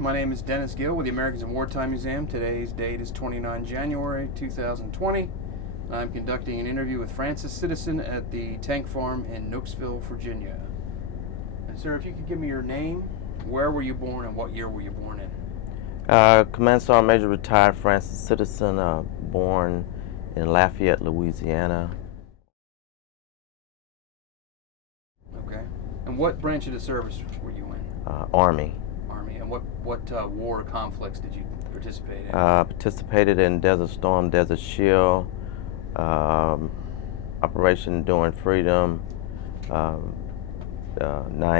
My name is Dennis Gill with the Americans in Wartime Museum. Today's date is 29 January 2020. I'm conducting an interview with Francis Citizen at the tank farm in Nooksville, Virginia. And sir, if you could give me your name, where were you born, and what year were you born in? Command Sergeant Major retired Francis Citizen, born in Lafayette, Louisiana. Okay. And what branch of the service were you in? Army. Army. And what war or conflicts did you participate in? Participated in Desert Storm, Desert Shield, Operation Enduring Freedom, 9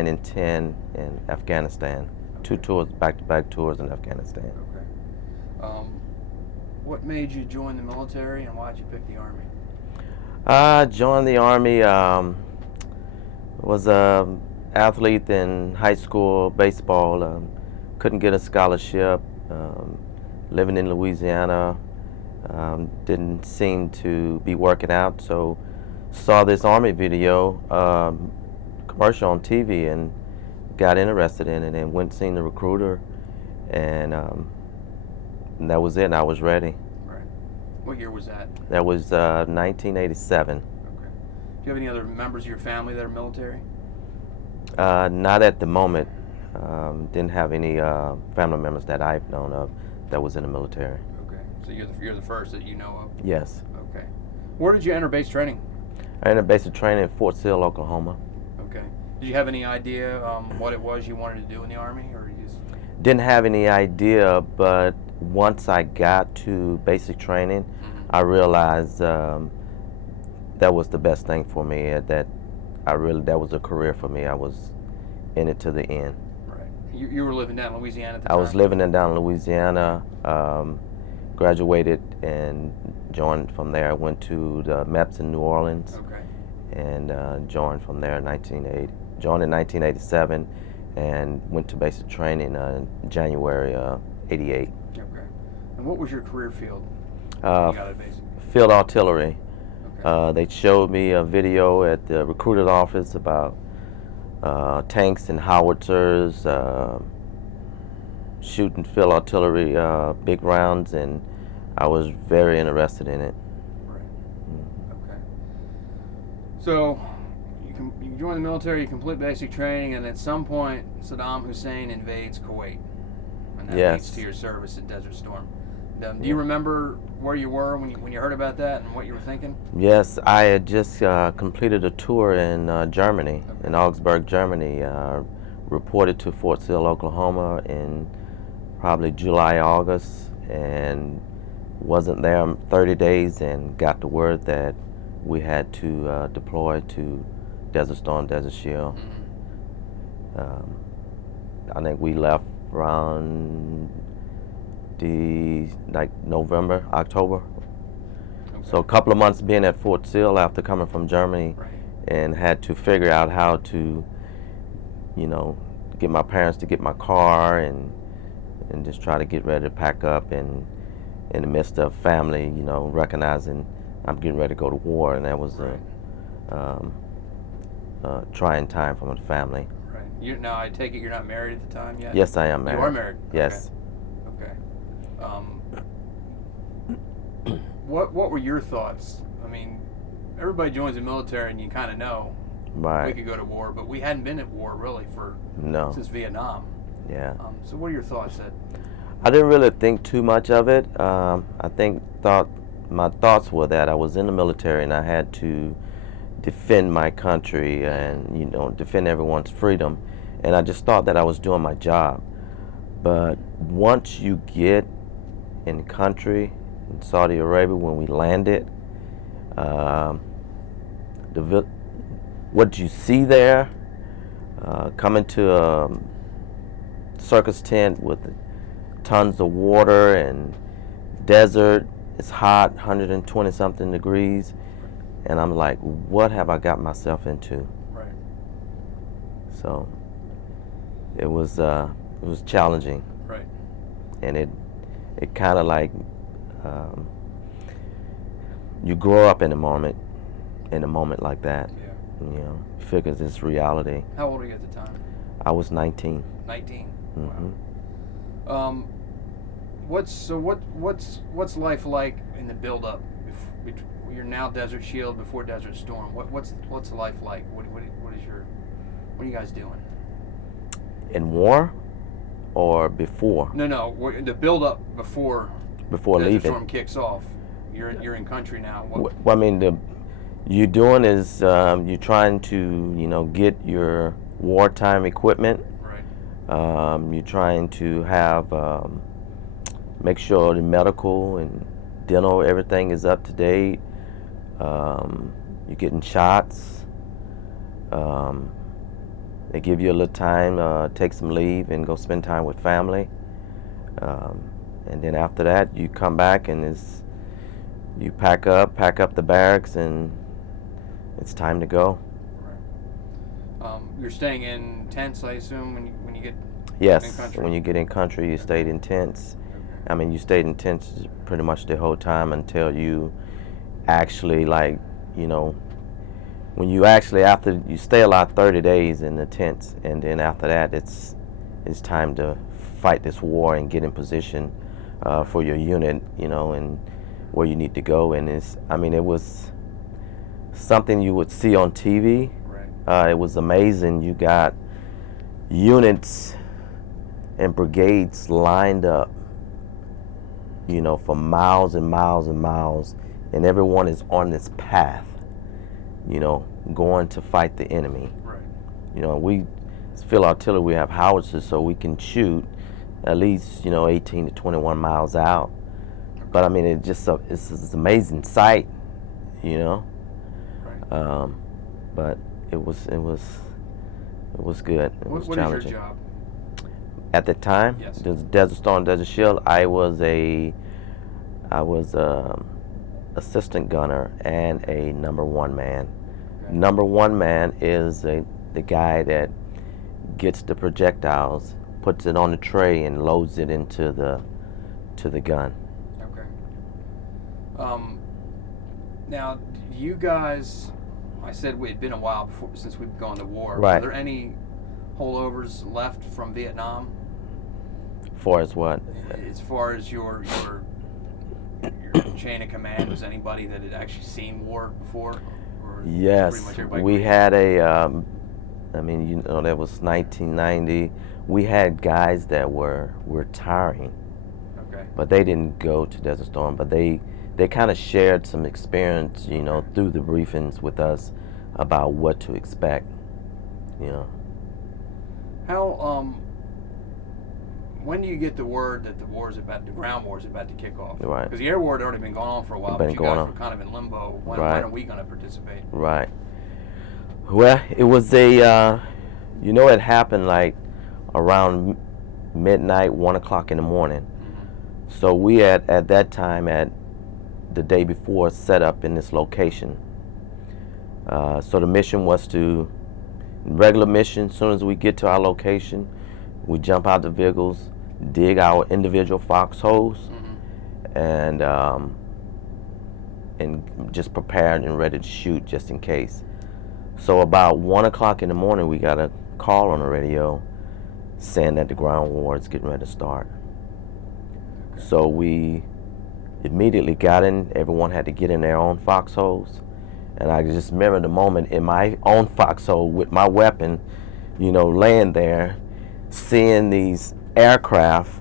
and 10 in Afghanistan. Okay. 2 tours, back-to-back tours in Afghanistan. Okay. What made you join the military, and why did you pick the Army? I joined the Army. Was an athlete in high school baseball. Couldn't get a scholarship. Living in Louisiana, didn't seem to be working out. So saw this Army video, commercial on TV, and got interested in it. And went and seen the recruiter, and that was it. And I was ready. Right. What year was that? That was 1987. Okay. Do you have any other members of your family that are military? Not at the moment. Didn't have any family members that I've known of that was in the military. Okay. So you're the first that you know of? Yes. Okay. Where did you enter base training? I entered basic training in Fort Sill, Oklahoma. Okay. Did you have any idea what it was you wanted to do in the Army, or you just... Didn't have any idea, but once I got to basic training, I realized that was the best thing for me. That was a career for me. I was in it to the end. Right. You were living down in Louisiana at the time? I was living down in Louisiana. Graduated and joined from there. I went to the MOPP in New Orleans. Okay. And joined from there in 1980. Joined in 1987 and went to basic training in January 88. Okay. And what was your career field when you got out of basic? Field artillery. Okay. They showed me a video at the recruiter's office about tanks and howitzers, shooting field artillery big rounds, and I was very interested in it. Right. Okay. So you join the military, you complete basic training, and at some point Saddam Hussein invades Kuwait, and that leads to your service at Desert Storm. Do you remember where you were when you heard about that and what you were thinking? Yes, I had just completed a tour in Germany, in Augsburg, Germany. Reported to Fort Sill, Oklahoma in probably July, August, and wasn't there 30 days and got the word that we had to deploy to Desert Storm, Desert Shield. I think we left around November, October. Okay. So a couple of months being at Fort Sill after coming from Germany, right. And had to figure out how to, get my parents to get my car and just try to get ready to pack up, and in the midst of family, recognizing I'm getting ready to go to war, and that was a trying time for my family. Right. Now I take it you're not married at the time yet? Yes, I am married. You are married? Yes. Okay. What were your thoughts? I mean, everybody joins the military and you kind of know we could go to war, but we hadn't been at war really since Vietnam. Yeah. So what are your thoughts? I didn't really think too much of it. I my thoughts were that I was in the military and I had to defend my country and defend everyone's freedom, and I just thought that I was doing my job. But once you get in the country in Saudi Arabia, when we landed, what you see there, coming to a circus tent with tons of water and desert, it's hot, 120 something degrees, and I'm like, what have I got myself into? Right. So it was challenging. Right. And it kind of like you grow up in a moment like that. Yeah. Figures it's reality. How old were you at the time? I was 19. 19. Mm-hmm. What's life like in the build-up? You're now Desert Shield, before Desert Storm. What's life like? What are you guys doing? In war, or before? No. The build-up before Desert leaving. Storm kicks off. You're in country now. Well, I mean, you're doing is you're trying to get your wartime equipment. Right. You're trying to have make sure the medical and dental, everything is up to date. You're getting shots. They give you a little time, take some leave and go spend time with family. And then after that, you come back and you pack up the barracks, and it's time to go. Right. You're staying in tents, I assume, when you get yes, in country? When you get in country, you stayed in tents. Okay. I mean, you stayed in tents pretty much the whole time until you actually, when you actually, after you stay a lot, 30 days in the tents, and then after that, it's time to fight this war and get in position for your unit, and where you need to go. And it was something you would see on TV. Right. It was amazing. You got units and brigades lined up, for miles and miles and miles, and everyone is on this path, going to fight the enemy. Right. We field artillery, we have howitzers, so we can shoot at least 18 to 21 miles out. But I mean, it's an amazing sight, Right. But it was good. It was what challenging. is your job? At the time, Yes. Desert Storm, Desert Shield, I was assistant gunner and a number one man. Okay. Number one man is the guy that gets the projectiles, puts it on the tray, and loads it into the gun. Okay. Now, you guys, I said it had been a while since we've gone to war. Right. Are there any holdovers left from Vietnam? For as what? As far as your chain of command, was anybody that had actually seen war before? Or Yes, pretty much everybody we green? had that was 1990. We had guys that were retiring, Okay. but they didn't go to Desert Storm, but they kind of shared some experience, through the briefings with us about what to expect, How when do you get the word that the ground war is about to kick off? Right. Because the air war had already been going on for a while, Been but you going guys on. were kind of in limbo. When Right. are we going to participate? Right. Well, it was it happened like around midnight, 1 o'clock in the morning. Mm-hmm. So we had, at that time, the day before, set up in this location. So the mission was regular mission, as soon as we get to our location, we jump out the vehicles, dig our individual foxholes, Mm-hmm. and just prepared and ready to shoot just in case. So about 1 o'clock in the morning, we got a call on the radio saying that the ground war is getting ready to start. Okay. So we immediately got in. Everyone had to get in their own foxholes. And I just remember the moment in my own foxhole with my weapon, laying there, seeing these aircraft,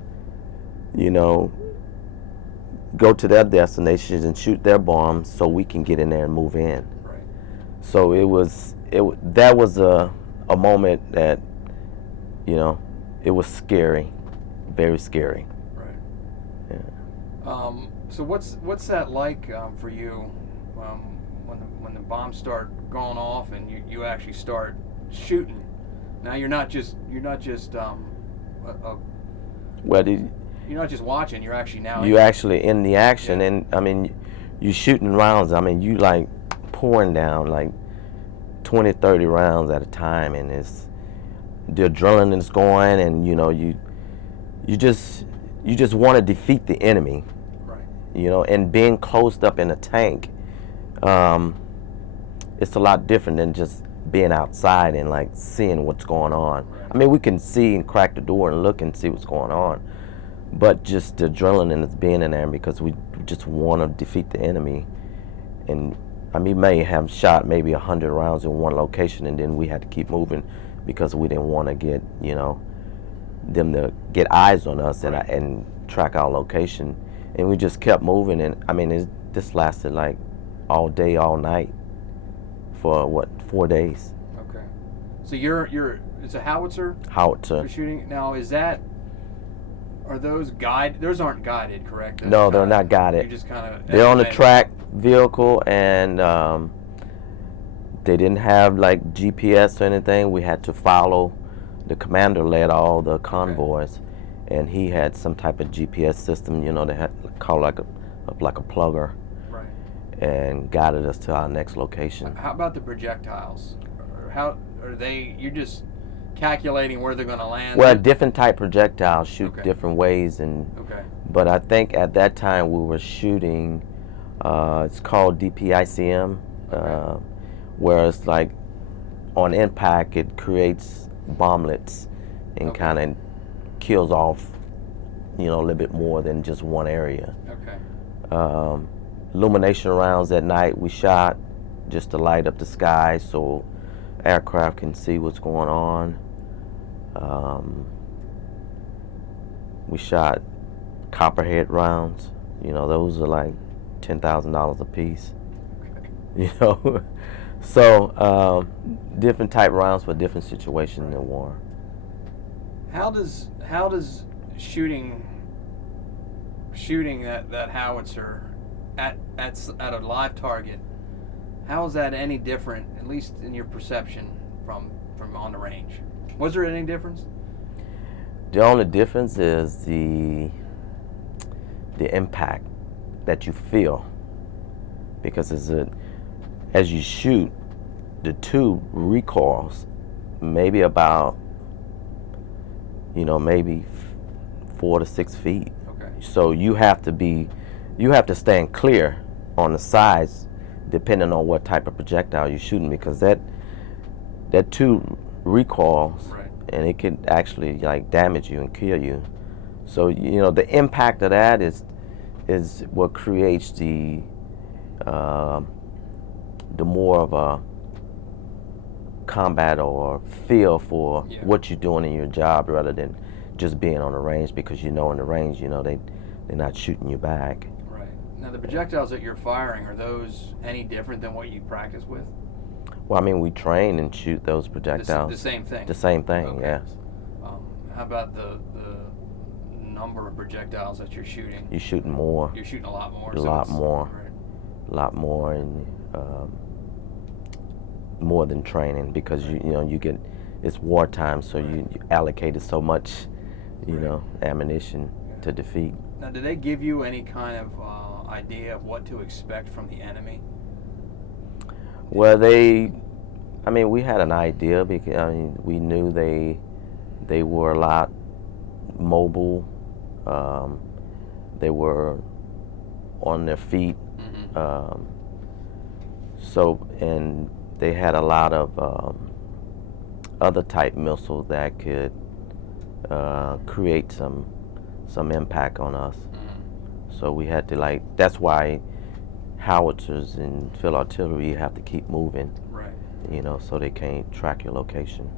go to their destinations and shoot their bombs so we can get in there and move in. Right. So that was a moment that, it was scary, very scary. Right. Yeah. So what's that like for you when the bombs start going off and you actually start shooting? Now you're not just Well, you're not just watching. You're actually now. you actually in the action, Yeah. and I mean, you shooting rounds. I mean, you like pouring down like 20, 30 rounds at a time, and the adrenaline is going, and you just want to defeat the enemy, Right. and being closed up in a tank, it's a lot different than just being outside and like seeing what's going on. Right. I mean, we can see and crack the door and look and see what's going on, but just the adrenaline is being in there because we just want to defeat the enemy. And I mean, may have shot maybe 100 rounds in one location, and then we had to keep moving because we didn't want to get, you know, them to get eyes on us and track our location. And we just kept moving, and I mean, this lasted like all day, all night for what, 4 days. Okay. So it's a howitzer? Howitzer. You're shooting now. Are those guided? Those aren't guided, correct? Those No, they're not guided. You just kind of. They're on a track vehicle, and they didn't have like GPS or anything. We had to follow. The commander led all the convoys, and he had some type of GPS system. You know, they had called like a plugger, right? And guided us to our next location. How about the projectiles? How are they? You're just calculating where they're going to land? Well, different type projectiles shoot different ways, and but I think at that time we were shooting. It's called DPICM, where it's like on impact it creates bomblets and kind of kills off, you know, a little bit more than just one area. Illumination rounds at night we shot just to light up the sky so aircraft can see what's going on. We shot copperhead rounds. You know, those are like $10,000 a piece. You know, so different type rounds for different situations in war. How does shooting that howitzer at a live target, how is that any different, at least in your perception, from on the range? Was there any difference? The only difference is the impact that you feel, because as you shoot, the tube recoils maybe about, you know, maybe 4 to 6 feet. So you have to stand clear on the sides depending on what type of projectile you're shooting, because that tube recoils and it can actually like damage you and kill you. So, you know, the impact of that is what creates the more of a combat or feel for what you're doing in your job, rather than just being on the range, because you know in the range, you know, they're not shooting you back. Right. Now the projectiles that you're firing, are those any different than what you practice with? Well, I mean, we train and shoot those projectiles. The same thing? The same thing, yes. How about the number of projectiles that you're shooting? You're shooting more. You're shooting a lot more. A lot more. Right. A lot more, and more than training, because you know you get, it's wartime, so you allocated so much, you know, ammunition to defeat. Now, do they give you any kind of idea of what to expect from the enemy? Well, I mean, we had an idea, because I mean, we knew they were a lot mobile. They were on their feet. So, and they had a lot of other type missiles that could create some impact on us. So we had to, like, that's why howitzers and field artillery, you have to keep moving, you know, so they can't track your location.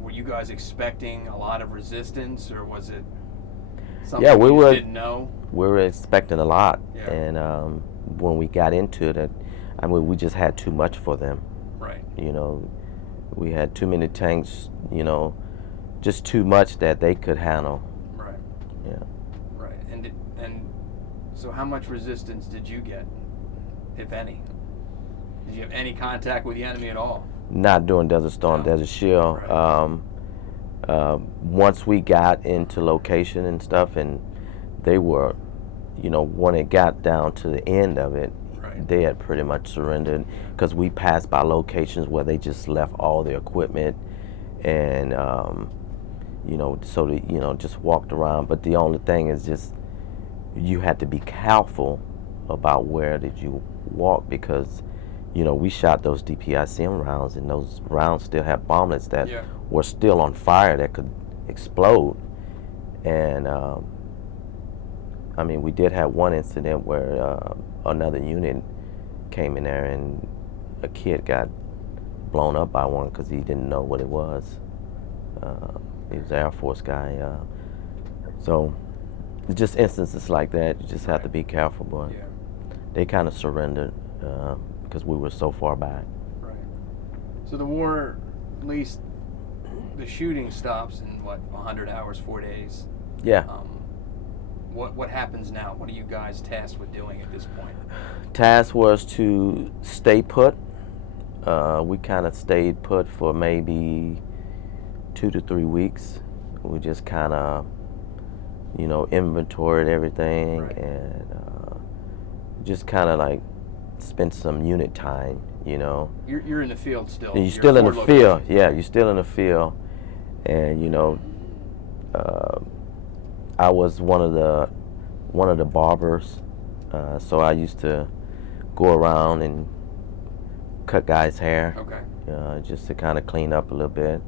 Were you guys expecting a lot of resistance, or was it something didn't know? We were expecting a lot, and when we got into it, I mean, we just had too much for them. You know, we had too many tanks, you know, just too much that they could handle. And so how much resistance did you get, if any? Did you have any contact with the enemy at all? Not during Desert Storm, Desert Shield. Once we got into location and stuff, and they were, you know, when it got down to the end of it, they had pretty much surrendered, because we passed by locations where they just left all their equipment, and you know, so they, you know, just walked around. But the only thing is just you had to be careful about where did you walk, because, you know, we shot those DPICM rounds, and those rounds still have bomblets that were still on fire that could explode. And I mean, we did have one incident where another unit came in there and a kid got blown up by one because he didn't know what it was. He was an Air Force guy. So it's just instances like that. You just have to be careful, but Yeah. they kind of surrendered because we were so far back. Right. So the war, at least the shooting stops in 100 hours, 4 days. Yeah. What happens now? What are you guys tasked with doing at this point? Task was to stay put. We kind of stayed put for maybe 2 to 3 weeks. We just kind of, inventoried everything. Right. And just kind of like spent some unit time, You're in the field still. And you're You're still in the forward field. looking. Yeah, you're still in the field. And I was one of the barbers, so I used to go around and cut guys' hair, Okay. just to kind of clean up a little bit,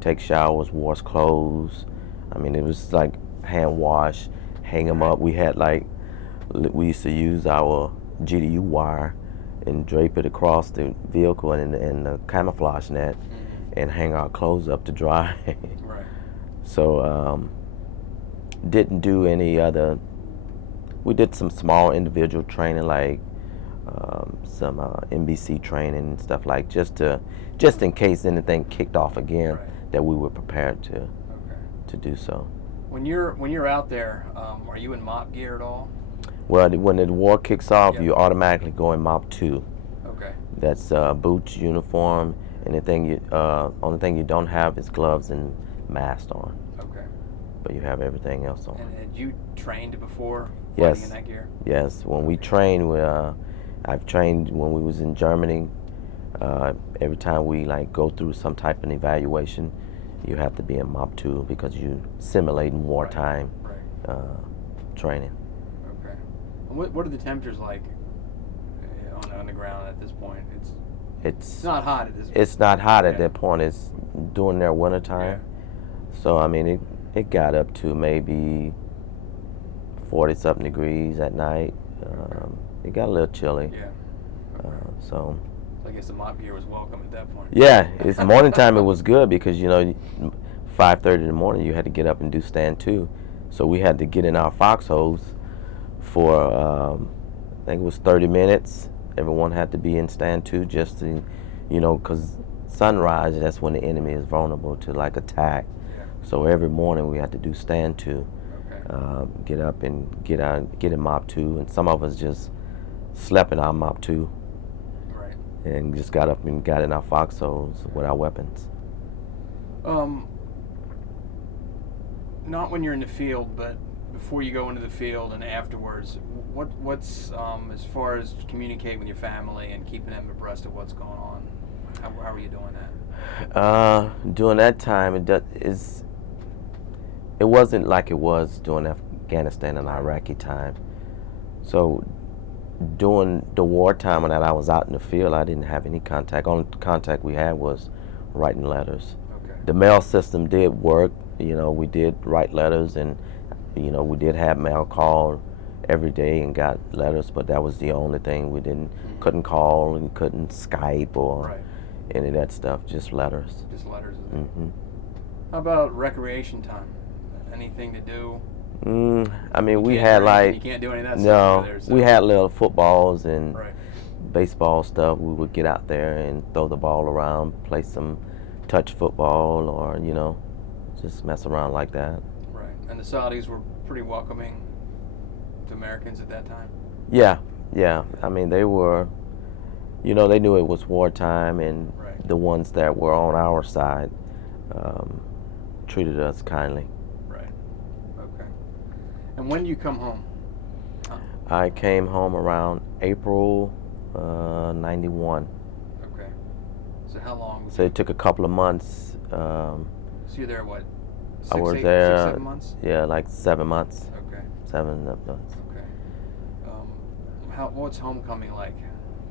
take showers, wash clothes. I mean, it was like hand wash, hang them up. We used to use our GDU wire and drape it across the vehicle and the camouflage net, and hang our clothes up to dry. Right. So didn't do any other. We did some small individual training, like some NBC training and stuff, like just in case anything kicked off again, Right. that we were prepared to Okay. do so. When you're out there, are you in MOPP gear at all? Well, when the war kicks off, Yep. you automatically go in MOPP 2. Okay. That's boots, uniform, and only thing you don't have is gloves and mask on, Okay. but you have everything else on. And had you trained before Yes. fighting in that gear? Yes, when we trained, I've trained when we was in Germany. Every time we go through some type of evaluation, you have to be in MOPP 2 because you simulating wartime Right. training. Okay. And what are the temperatures like on the ground at this point? It's not hot at this point. It's not hot at Yeah. that point. It's during their winter time. So I mean, it got up to maybe 40-something degrees at night. It got a little chilly. Yeah. So I guess the MOPP gear was welcome at that point. yeah, it's morning time. It was good because 5:30 in the morning you had to get up and do stand 2. So we had to get in our foxholes for I think it was 30 minutes. Everyone had to be in stand 2 just to, because sunrise, that's when the enemy is vulnerable to attack. Yeah. So every morning we had to do stand 2. Okay. Get up and get in MOPP 2, and some of us just slept in our MOPP 2 Right. and just got up and got in our foxholes with our weapons. Not when you're in the field, but before you go into the field and afterwards, what's as far as communicating with your family and keeping them abreast of what's going on? How are you doing that? During that time, it wasn't like it was during Afghanistan and Iraqi time. So during the wartime when I was out in the field, I didn't have any contact. Only contact we had was writing letters. Okay. The mail system did work. We did write letters, and we did have mail call every day and got letters, but that was the only thing. We couldn't call and couldn't Skype or Right. any of that stuff, just letters. Just letters. Hmm. How about recreation time? Anything to do? I mean, we Can't had drink, you can't do any of that stuff no, over there, so- we had little footballs and Right. baseball stuff. We would get out there and throw the ball around, play some touch football, or just mess around like that. Right. And the Saudis were pretty welcoming to Americans at that time? Yeah. I mean, they were, they knew it was wartime, and Right. the ones that were on our side treated us kindly. Right. Okay. And when do you come home? I came home around April 91. Okay. So how long? So it took a couple of months. So you're there, what? I was 6, there, 7 months? yeah, like 7 months. Okay. 7 months. Okay. What's homecoming like?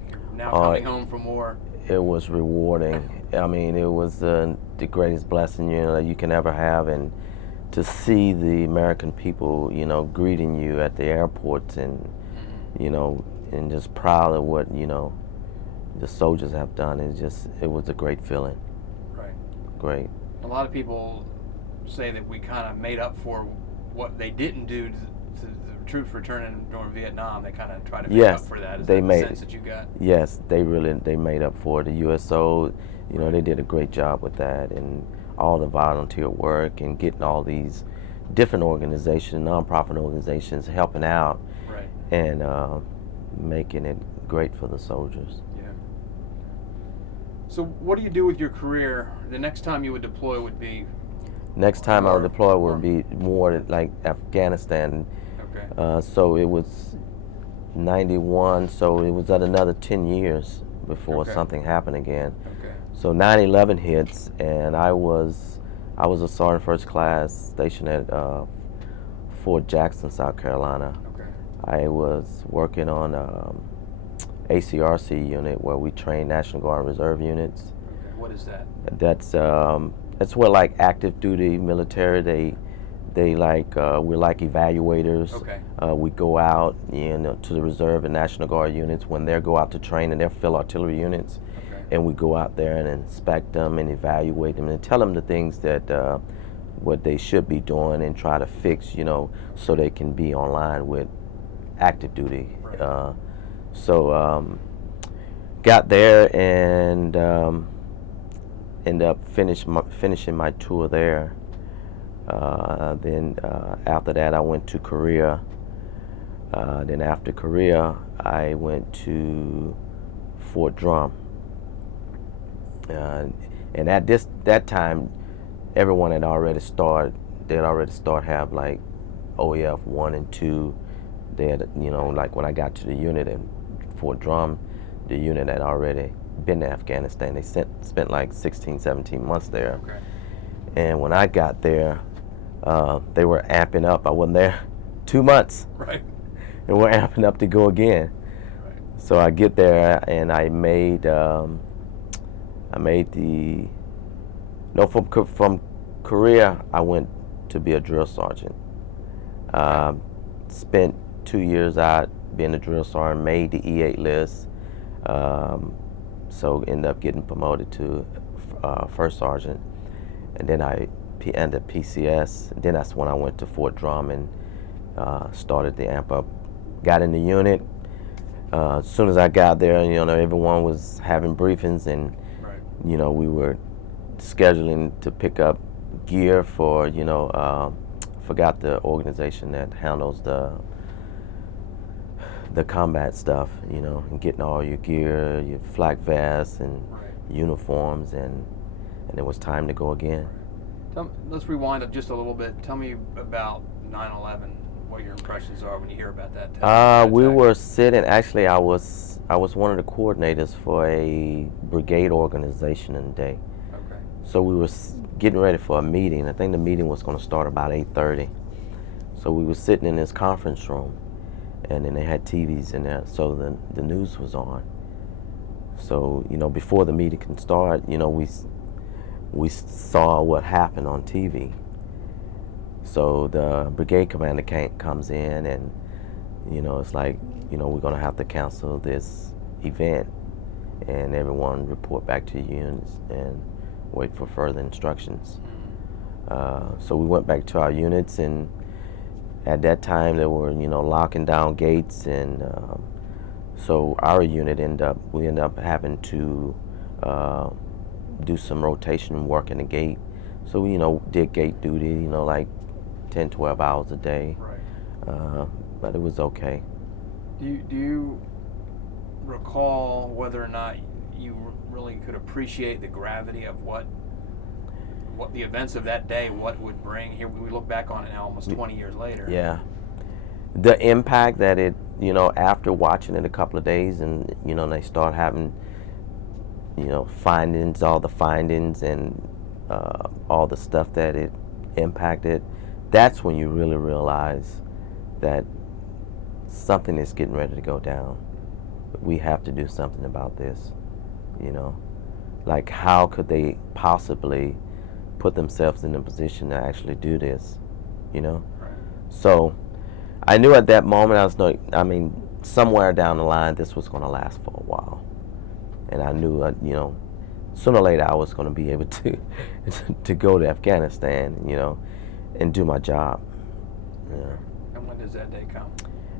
You're now Oh, coming home from war. It was rewarding. I mean, it was the greatest blessing you can ever have, and to see the American people, you know, greeting you at the airports and, you know, and just proud of what, you know, the soldiers have done. It was a great feeling. Right. Great. A lot of people say that we kind of made up for what they didn't do to the troops returning during Vietnam. They kind of try to make up for that. Is that the sense that you got? Yes, they made up for it. The USO, you know, they did a great job with that, and all the volunteer work and getting all these different organizations, nonprofit organizations helping out, right, and making it great for the soldiers. Yeah. So what do you do with your career? The next time you would deploy would be? Next time I would deploy would be more like Afghanistan. Okay. So it was 91, so it was at another 10 years before something happened again. Okay. So 9/11 hits, and I was a sergeant first class stationed at Fort Jackson, South Carolina. Okay. I was working on ACRC unit where we train National Guard Reserve units. Okay. What is that? That's where like active duty military, they like we're like evaluators. Okay. We go out, you know, to the reserve and National Guard units when they go out to train, and they're field artillery units. Okay. And we go out there and inspect them and evaluate them and tell them the things that what they should be doing and try to fix, you know, so they can be online with active duty. Right. Got there and ended up finishing my tour there. Then after that, I went to Korea. Then after Korea, I went to Fort Drum. And at that time, everyone had already started. They had already have like OEF 1 and 2. They had, you know, like when I got to the unit at Fort Drum, the unit had already been to Afghanistan. They spent like 16, 17 months there. Okay. And when I got there, they were amping up. I wasn't there 2 months. Right. And we're amping up to go again. Right. So I get there and from Korea, I went to be a drill sergeant. Spent 2 years out being a drill sergeant, made the E8 list. So ended up getting promoted to first sergeant. And then I ended up PCS. And then that's when I went to Fort Drum and started the amp up. Got in the unit. As soon as I got there, you know, everyone was having briefings, and right, you know, we were scheduling to pick up gear for, you know, forgot the organization that handles the combat stuff, you know, and getting all your gear, your flak vests and right, uniforms, and it was time to go again. Let's rewind it just a little bit. Tell me about 9/11. What your impressions are when you hear about that? We were sitting. Actually, I was one of the coordinators for a brigade organization in the day. Okay. So we were getting ready for a meeting. I think the meeting was going to start about 8:30. So we were sitting in this conference room, and then they had TVs in there. So the news was on. So, you know, before the meeting can start, you know, we saw what happened on TV. So the brigade commander comes in, and, you know, it's like, you know, we're going to have to cancel this event, and everyone report back to units and wait for further instructions. So we went back to our units, and at that time they were, you know, locking down gates, and so our unit ended up having to do some rotation work in the gate. So we, you know, did gate duty, you know, like 10, 12 hours a day. Right. But it was okay. Do you recall whether or not you really could appreciate the gravity of what the events of that day, what would bring? Here we look back on it now almost 20 years later. Yeah. The impact that it, you know, after watching it a couple of days, and, you know, they start having, you know, all the findings and all the stuff that it impacted, that's when you really realize that something is getting ready to go down. We have to do something about this, you know. Like, how could they possibly put themselves in a position to actually do this? you know. Right. So I knew at that moment somewhere down the line this was going to last for a while, and I knew sooner or later I was going to be able to to go to Afghanistan, and do my job. Yeah. And when does that day come?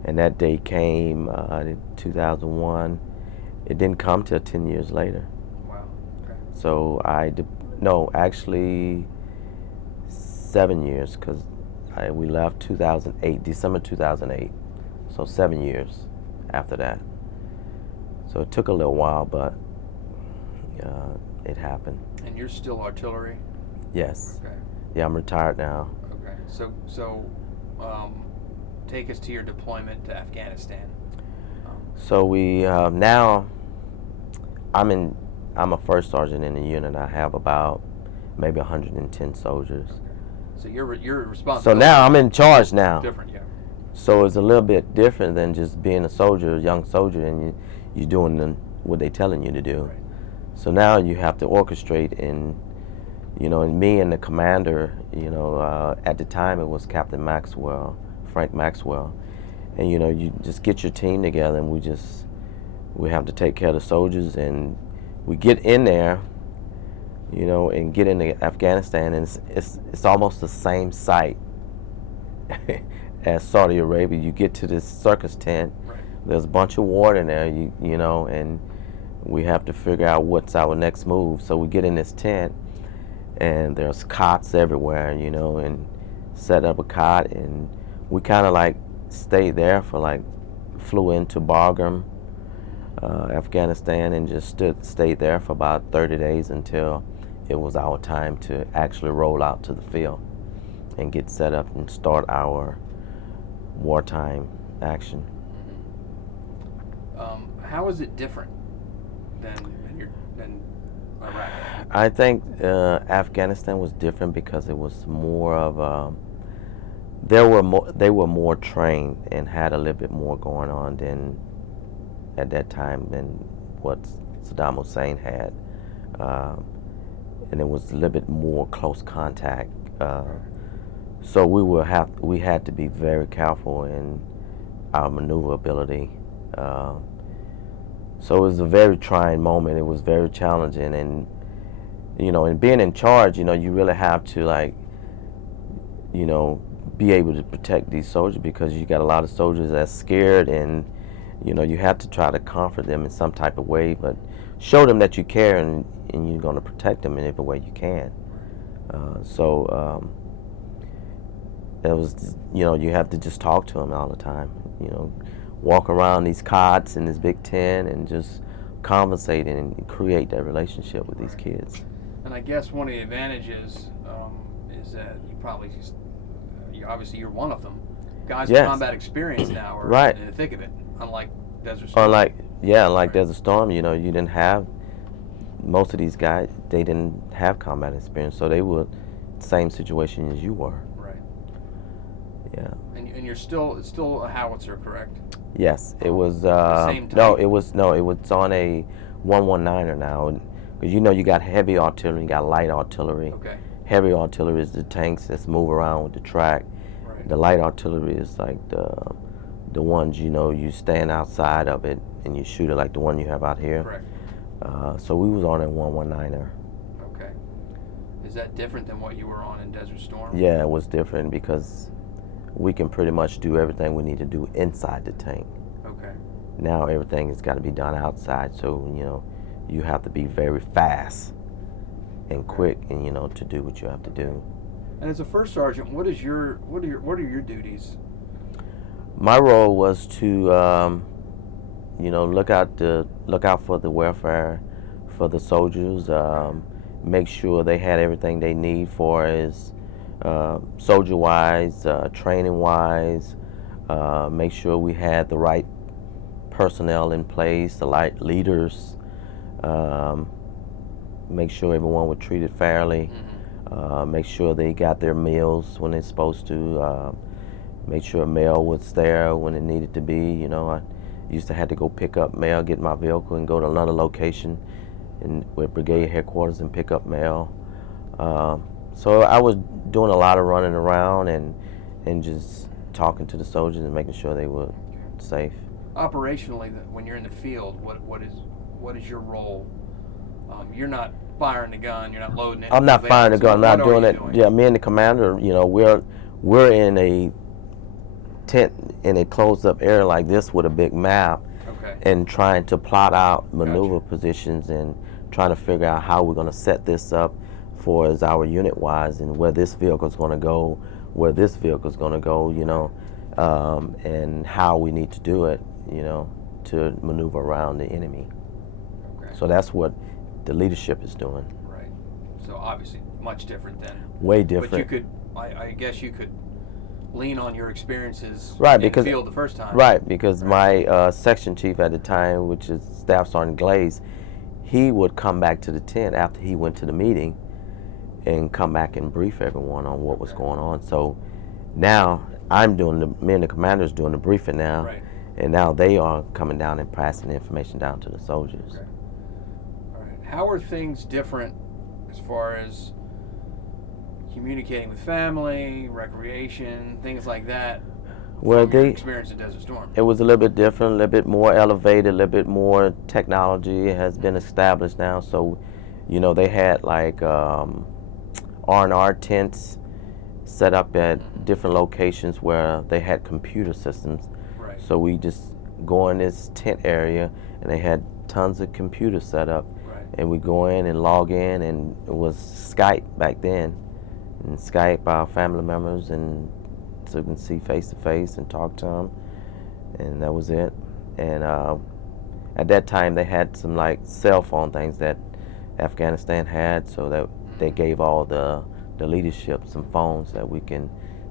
And that day came in 2001. It didn't come till 10 years later. Wow. Okay. So actually 7 years, because we left 2008, December 2008. So 7 years after that. So it took a little while, but it happened. And you're still artillery? Yes. Okay. Yeah, I'm retired now. Okay. So take us to your deployment to Afghanistan. So we now I'm a first sergeant in the unit. I have about maybe 110 soldiers. Okay. So you're responsible. So now I'm in charge now. Different, yeah. So it's a little bit different than just being a soldier, a young soldier, and you're doing what they're telling you to do. Right. So now you have to orchestrate, and and me and the commander, at the time it was Captain Frank Maxwell, and you just get your team together, and we have to take care of the soldiers, and we get in there, and get into Afghanistan, and it's almost the same site as Saudi Arabia. You get to this circus tent. Right. There's a bunch of water in there, and we have to figure out what's our next move. So we get in this tent, and there's cots everywhere, and set up a cot, and we kind of stayed there flew into Bagram, Afghanistan, and just stayed there for about 30 days until it was our time to actually roll out to the field and get set up and start our wartime action. How is it different than Iraq? I think Afghanistan was different because it was more of they were more trained and had a little bit more going on than at that time than what Saddam Hussein had, and it was a little bit more close contact. So we had to be very careful in our maneuverability. So it was a very trying moment. It was very challenging, and and being in charge, you really have to be able to protect these soldiers, because you got a lot of soldiers that's scared, and you have to try to comfort them in some type of way, but show them that you care, and you're going to protect them in every way you can. It was, you have to just talk to them all the time, walk around these cots in this big tent and just conversate and create that relationship with these kids. And I guess one of the advantages is that obviously you're one of them. Guys with combat experience now are right in the thick of it, unlike Desert Storm. Unlike Desert Storm, you didn't have, most of these guys, they didn't have combat experience, so they were same situation as you were. Right. Yeah. And you're still a Howitzer, correct? Yes, it was. Same type? No, it was on a 119er now, because you got heavy artillery, you got light artillery. Okay. Heavy artillery is the tanks that move around with the track. Right. The light artillery is like the ones you stand outside of it and you shoot it, like the one you have out here. Correct. So we was on a 119er. Okay. Is that different than what you were on in Desert Storm? Yeah, it was different because we can pretty much do everything we need to do inside the tank. Okay. Now everything has got to be done outside, so you have to be very fast and quick, and to do what you have to do. And as a first sergeant, what are your duties? My role was to look out for the welfare for the soldiers, make sure they had everything they need for as soldier-wise, training-wise, make sure we had the right personnel in place, the right leaders, make sure everyone was treated fairly, make sure they got their meals when they're supposed to, make sure mail was there when it needed to be. I used to have to go pick up mail, get my vehicle, and go to another location with brigade headquarters and pick up mail. So I was doing a lot of running around and and just talking to the soldiers and making sure they were safe. Operationally, when you're in the field, what is your role? You're not firing the gun. You're not loading it. I'm not firing the gun. I'm not doing it. Doing? Yeah, me and the commander. We're in a tent in a closed-up area like this with a big map, okay, and trying to plot out maneuver positions and trying to figure out how we're going to set this up for as our unit-wise, and where this vehicle is going to go, where this vehicle is going to go, and how we need to do it, to maneuver around the enemy. Okay. So that's what the leadership is doing. Right. So obviously much different than. Way different. But you could, I guess you could lean on your experiences right, in because, the field the first time. Right, because my section chief at the time, which is Staff Sergeant Glaze, he would come back to the tent after he went to the meeting and come back and brief everyone on what was going on. So now me and the commander's doing the briefing now, right, and now they are coming down and passing the information down to the soldiers. Okay. All right. How are things different as far as communicating with family, recreation, things like that? Well, your experience at Desert Storm. It was a little bit different, a little bit more elevated, a little bit more technology has been established now. So, they had like R&R tents set up at different locations where they had computer systems. Right. So we just go in this tent area, and they had tons of computers set up. Right. And we go in and log in, and it was Skype back then. And Skype our family members, and so we can see face to face and talk to them, and that was it. And at that time they had some like cell phone things that Afghanistan had, so that they gave all the leadership some phones that we can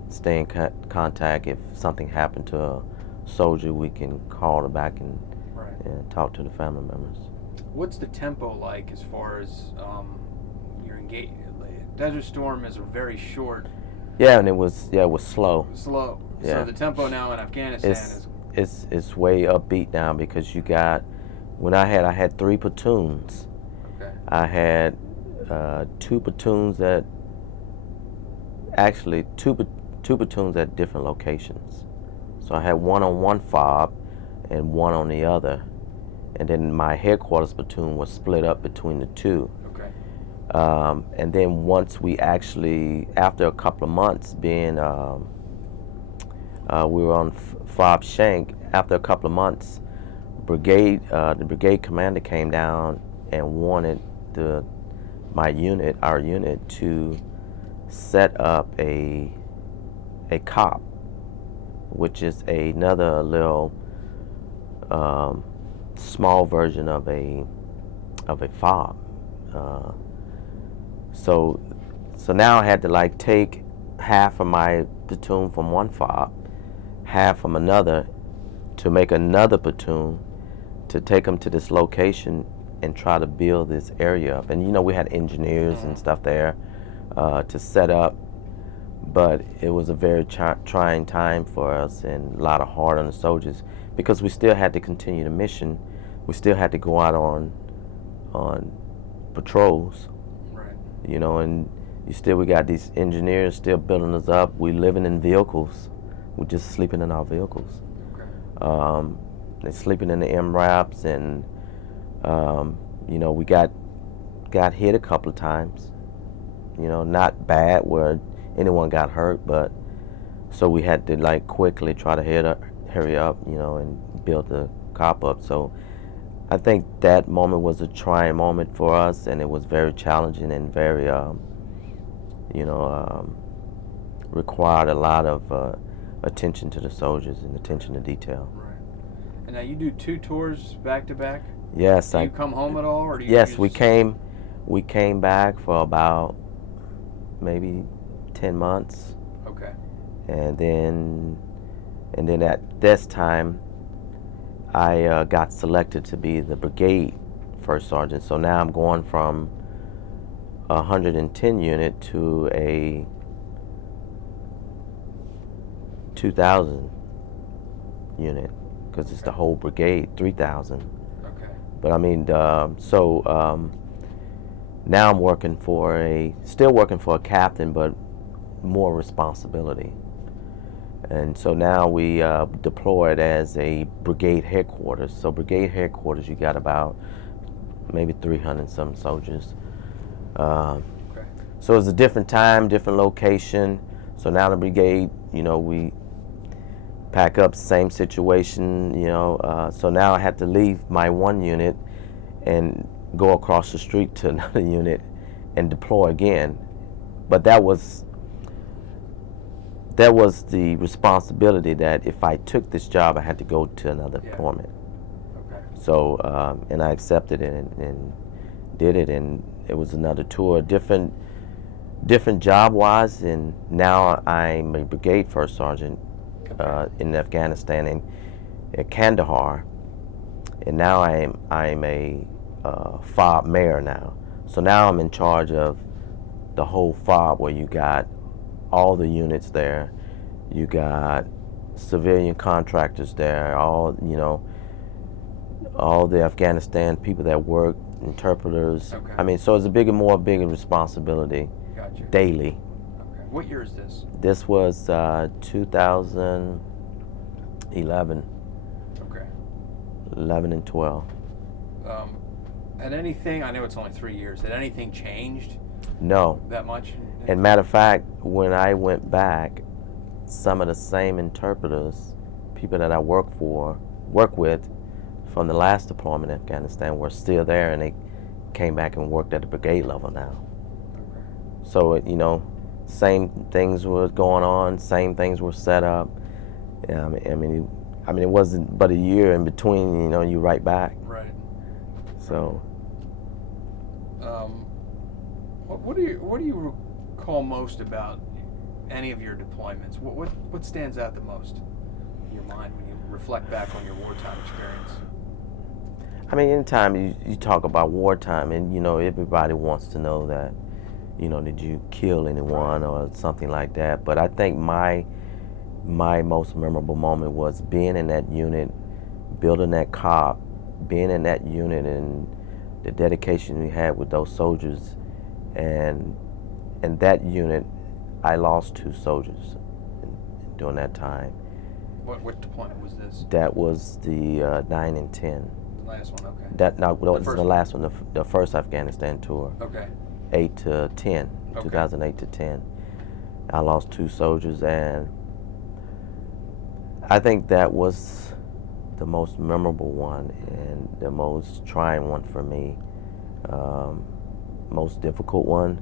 stay in contact. If something happened to a soldier, we can call them back and, right, and talk to the family members. What's the tempo like as far as your engagement? Desert Storm is a very short. Yeah, and it was slow. Slow. Yeah. So the tempo now in Afghanistan is. It's way upbeat now, because you got, I had 3 platoons. Okay. I had 2 platoons that actually two platoons at different locations. So I had one on one fob and one on the other, and then my headquarters platoon was split up between the 2. And then once we actually, after a couple of months being, we were on Fob Shank, after a couple of months, the brigade commander came down and wanted our unit to set up a COP, which is another little small version of a fob. So now I had to take half of my platoon from one fob, half from another, to make another platoon to take them to this location and try to build this area up. And we had engineers and stuff there to set up, but it was a very trying time for us, and a lot of hard on the soldiers, because we still had to continue the mission. We still had to go out on patrols. And we got these engineers still building us up. We living in vehicles. We're just sleeping in our vehicles. Okay. They're sleeping in the MRAPs, and we got hit a couple of times. Not bad where anyone got hurt, but so we had to quickly try to hurry up, and build the COP up. So I think that moment was a trying moment for us, and it was very challenging and very, required a lot of attention to the soldiers and attention to detail. Right. And now you do 2 tours back to back? Yes. Do you come home at all, or do you? Yes, we came back for about maybe 10 months. Okay. And then at this time, I got selected to be the brigade first sergeant. So now I'm going from a 110 unit to a 2,000 unit, because it's the whole brigade, 3,000. Okay. But I mean, now I'm still working for a captain, but more responsibility. And so now we deployed as a brigade headquarters. So brigade headquarters, you got about maybe 300 some soldiers. Okay. So it's a different time, different location. So now the brigade, we pack up, same situation, so now I had to leave my one unit and go across the street to another unit and deploy again. But that was the responsibility that if I took this job, I had to go to another deployment. Okay. So, and I accepted it and did it, and it was another tour, different job-wise, and now I'm a brigade first sergeant in Afghanistan and at Kandahar, and now I'm a FOB mayor now. So now I'm in charge of the whole FOB, where you got all the units there, you got civilian contractors there, all the Afghanistan people that work, interpreters. Okay. I mean, so it's a bigger responsibility. Gotcha. Daily. Okay. What year is this? This was 2011. Okay. 11 and 12. Had anything, I know it's only 3 years, had anything changed No. that much? And matter of fact, when I went back, some of the same interpreters, people that I work with from the last deployment in Afghanistan were still there, and they came back and worked at the brigade level now. Okay. So, same things were going on, same things were set up. I mean, it wasn't but a year in between, you right back. Right. So. What do you recall most about any of your deployments? What stands out the most in your mind when you reflect back on your wartime experience? I mean, anytime you talk about wartime, and everybody wants to know that, did you kill anyone or something like that? But I think my most memorable moment was being in that unit, building that COP, being in that unit, and the dedication we had with those soldiers, and that unit, I lost 2 soldiers during that time. What deployment was this? That was the 9 and 10. The last one, okay. That was first the last one, the first Afghanistan tour. Okay. 8 to 10, Okay. 2008 to 10. I lost 2 soldiers, and I think that was the most memorable one and the most trying one for me, most difficult one.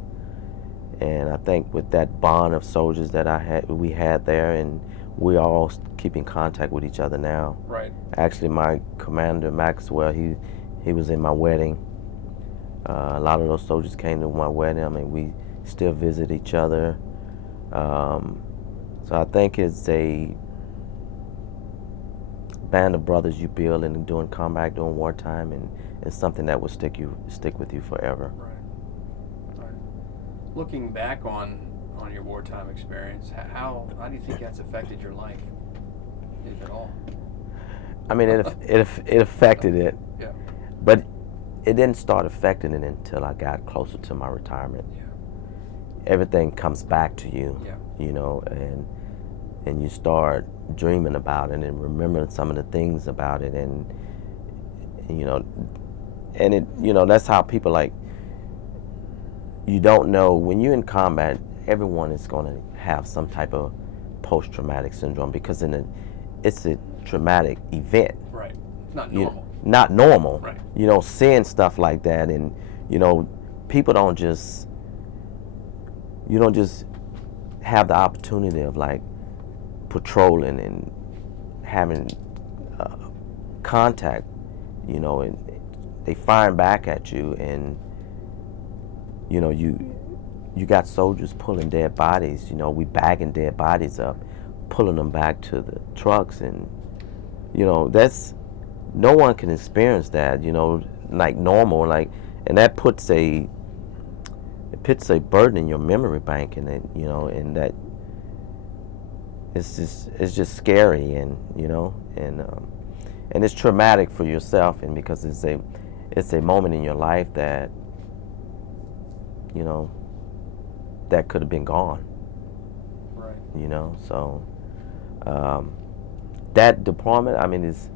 And I think with that bond of soldiers that we had there, and we all keep in contact with each other now. Right. Actually, my commander Maxwell, he was in my wedding. A lot of those soldiers came to my wedding. I mean, we still visit each other. So I think it's a band of brothers you build in doing combat, doing wartime, and it's something that will stick with you forever. Right. Looking back on your wartime experience, how do you think that's affected your life, if at all? I mean, it affected it. Yeah. But it didn't start affecting it until I got closer to my retirement. Yeah. Everything comes back to you, Yeah. and you start dreaming about it and remembering some of the things about it, and that's how people, like, you don't know when you're in combat, everyone is going to have some type of post-traumatic syndrome, because it's a traumatic event. Right. It's not normal. Not normal. Right. Seeing stuff like that, and people don't just have the opportunity of, like, patrolling and having contact, and they fire back at you, and you got soldiers pulling dead bodies. We bagging dead bodies up, pulling them back to the trucks, and that's, no one can experience that, like normal, like, and that puts a burden in your memory bank, and it, and that it's just scary, and and it's traumatic for yourself, and because it's a moment in your life that that could have been gone. Right. So, That deployment, I mean, it's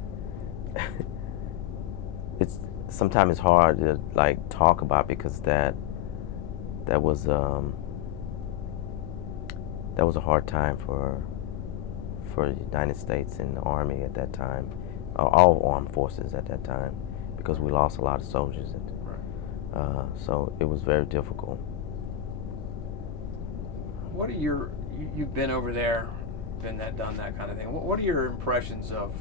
sometimes it's hard to like talk about because that was a hard time for the United States and the Army at that time, all armed forces at that time, because we lost a lot of soldiers. So it was very difficult. What are you've been over there, done that kind of thing. What are your impressions of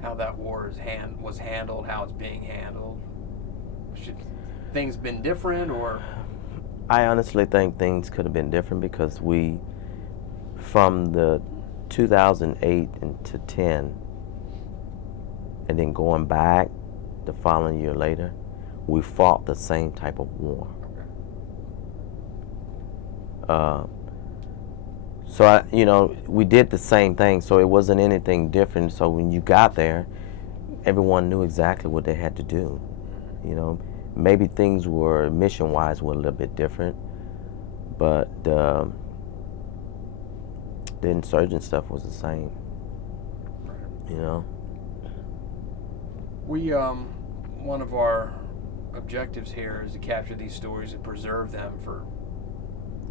how that war was handled, how it's being handled? Should things been different, or? I honestly think things could have been different because from the 2008 into 10, and then going back the following year later, we fought the same type of war. So we did the same thing, so it wasn't anything different. So when you got there, everyone knew exactly what they had to do. Maybe things were mission-wise were a little bit different, but the insurgent stuff was the same. We one of our objectives here is to capture these stories and preserve them for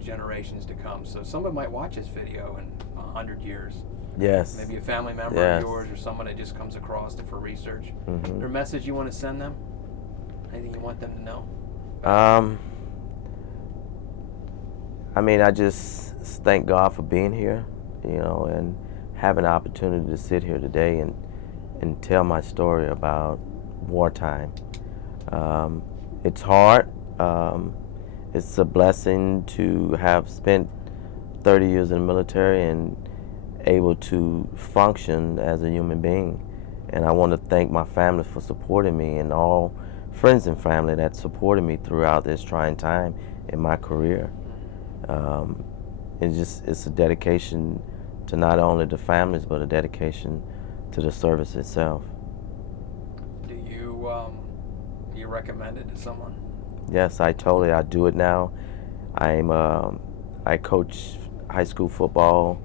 generations to come. So someone might watch this video in 100 years. Yes. Maybe a family member of yours or someone that just comes across it for research. Mm-hmm. Is there a message you want to send them? Anything you want them to know? I mean, I just thank God for being here, and having the opportunity to sit here today and tell my story about wartime. It's hard. It's a blessing to have spent 30 years in the military and able to function as a human being. And I want to thank my family for supporting me, and all friends and family that supported me throughout this trying time in my career. It's a dedication to not only the families, but a dedication to the service itself. Do you recommend it to someone? Yes, I do it now. I coach high school football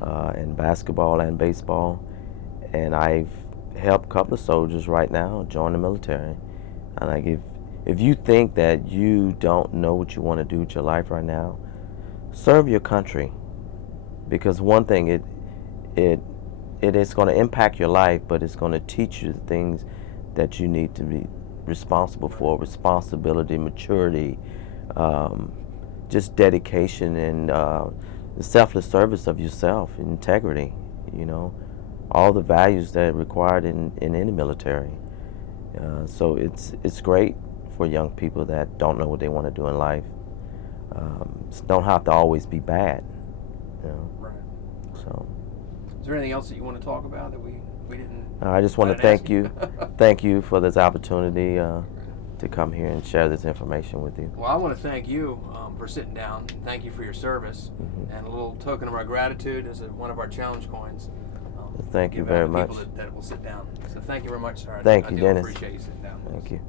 and basketball and baseball, and I've helped a couple of soldiers right now join the military. And if you think that you don't know what you want to do with your life right now, serve your country, because one thing, it is going to impact your life, but it's going to teach you the things that you need to be responsible for: responsibility, maturity, just dedication, and the selfless service of yourself, integrity, all the values that are required in any military. So it's great for young people that don't know what they want to do in life. Don't have to always be bad, Right. So. Is there anything else that you want to talk about that we didn't? I just want to thank you for this opportunity to come here and share this information with you. Well, I want to thank you for sitting down. Thank you for your service, and a little token of our gratitude as one of our challenge coins. Thank you very much. People that will sit down. So thank you very much, sir. Thank you, I do Dennis. appreciate you sitting down. Thank you.